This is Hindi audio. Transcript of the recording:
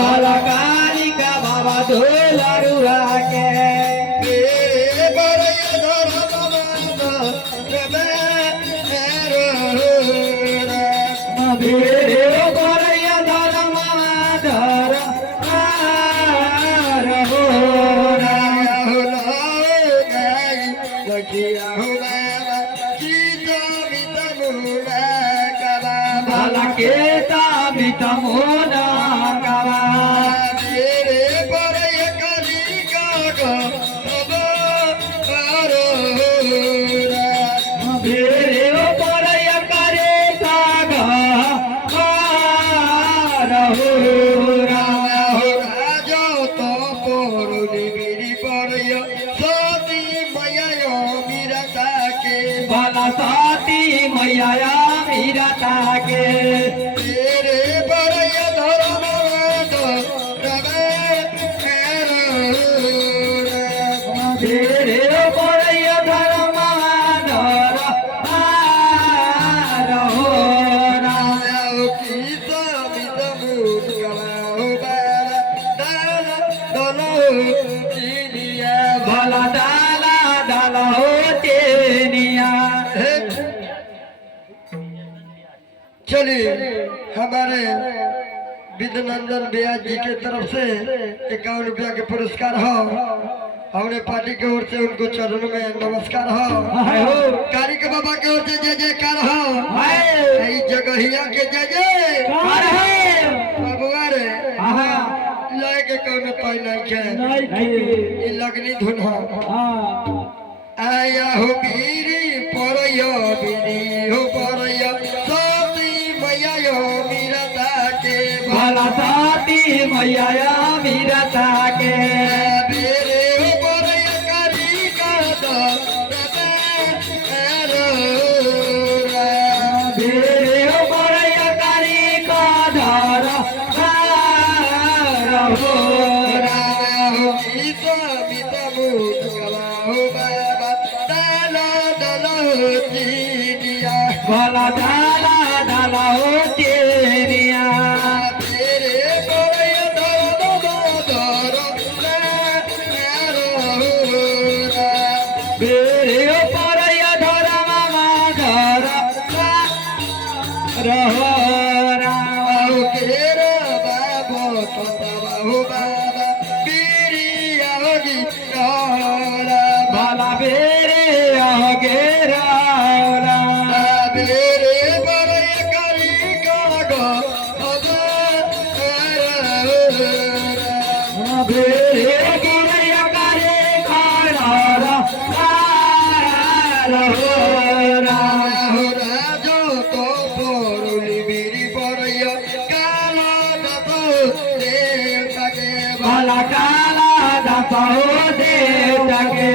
बालकारी का बाबा धोलरुआ के साथी मैया मीरा ताके तेरे बरय धर्म तेरे बरय धर्म भला डाला डाला होते चलिए हमारे विद्यानंदन ब्याज जी के तरफ से 51 रुपया के पुरस्कार हो हमने पार्टी की ओर से उनको चरणों में नमस्कार हो कारी के बाबा की ओर से जय जयकार हो जगहिया के जय जय बबुआ रे लाए के कौन पाई नहीं के लगनी धुन हो आया हो बीरी परयो बीरी हो परयो साथी मैया यो मीरा ताके भला साथी मैया मीरा ताके बेरे हो परयो कारी का दो बेरे हो परयो कारी का धर हो भला डाला डाला होते तेरे बरय धर्म बेरे परय धर्म धर रहो केरा बाबो बाबू बाबा बीरिया भला बेरे गेरा बेरे बरय करी कागो बेरे गिरय करे खारा राजो तो बोरुली बीरी बरय काला दतो देव के भला काला दपो दे तके